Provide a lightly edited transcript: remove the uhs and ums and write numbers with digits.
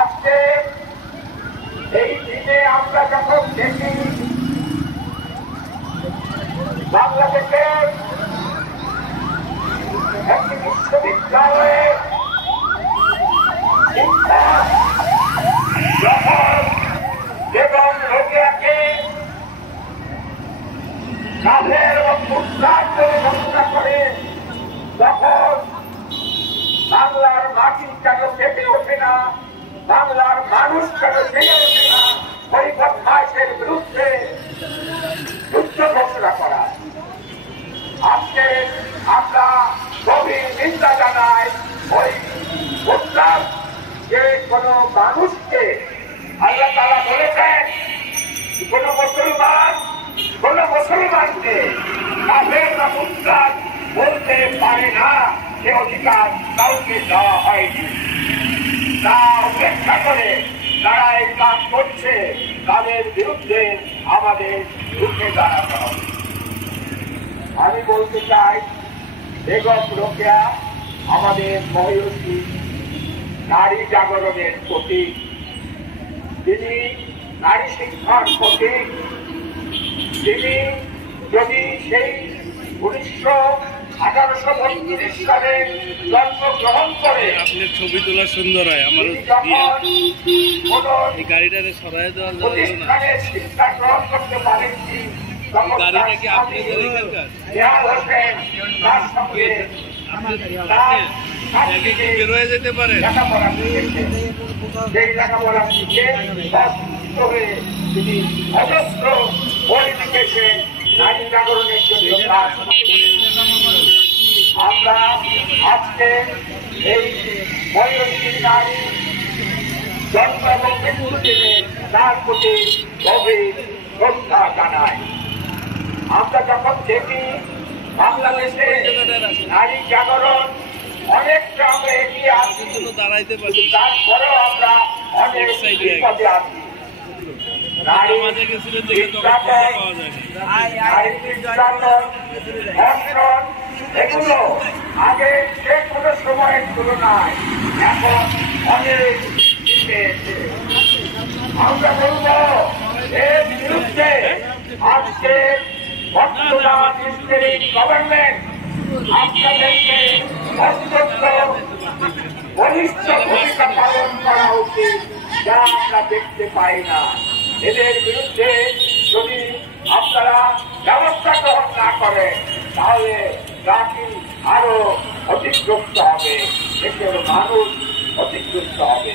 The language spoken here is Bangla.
আজকে এই দিনে আমরা যখন দেখি বাংলাদেশের একটি বিশ্ববিদ্যালয়ে শিক্ষা যখন এবং রোগীকে কাজের এবং উদ্ধার করে ঘোষণা করে তখন বাংলার মাটি কেন কেঁপে ওঠে না, বাংলার মানুষ কেন জেগে ওঠে না ওই বদমাইশের বিরুদ্ধে যুদ্ধ ঘোষণা করা। আজকে আমরা গভীর নিন্দা জানাই ওই উদ্ধার যে কোন মানুষকে আল্লাহ তাআলা বলেছেন কোন মুসলমানকে কাফের বা মুশরিক বলতে পারে না, সে অধিকার কাউকে দেওয়া হয়নি। তা উপেক্ষা করে যারা এই কাজ করছে তাদের বিরুদ্ধে আমাদের রুখে দাঁড়াতে হবে। আমি বলতে চাই বেগম রোকেয়া আমাদের মহিয়সী নারী জাগরণের প্রতীক, তিনি নারী শিক্ষার প্রতীক। তিনি যদি সেই 1832 সালে জন্মগ্রহণ করে, আপনার ছবি তোলা সুন্দর হয়, আমার এই গাড়িটারে সরাই দেওয়া যাবে না। শিক্ষা গ্রহণ করতে পারেননি, গাড়িটা কি আপনাদের এখানকার? বেরোয় যেতে পারে সেই লেখাপড়া শিখে হয়ে তিনি অজস্র বই লিখেছেন নারী জাগরণের জন্য। আমরা আজকে এই মহিয়সী নারী জন্ম এবং মৃত্যু দিনে তার প্রতি গভীর শ্রদ্ধা জানাই। আমরা যখন দেখি বাংলাদেশে নারী জাগরণ অনেকটা আমরা এগিয়ে আসি, দাঁড়াইতে পারি, তারপরেও আমরা অনেক বিপদে আছি। নারী ধর্ষণ এগুলো আগে যে কোনো সময়ের তুলনায় এখন অনেক পেয়েছে। আমরা বলব এর বিরুদ্ধে আজকে বর্তমান গভর্নমেন্ট আপনাদেরকে অত্যন্ত বলিষ্ঠ ভূমিকা পালন করা উচিত, যা আমরা দেখতে পাই না। এদের বিরুদ্ধে যদি আপনারা ব্যবস্থা গ্রহণ না করেন তাহলে জাতি আরো ক্ষতিগ্রস্ত হবে, দেশের মানুষ ক্ষতিগ্রস্ত হবে।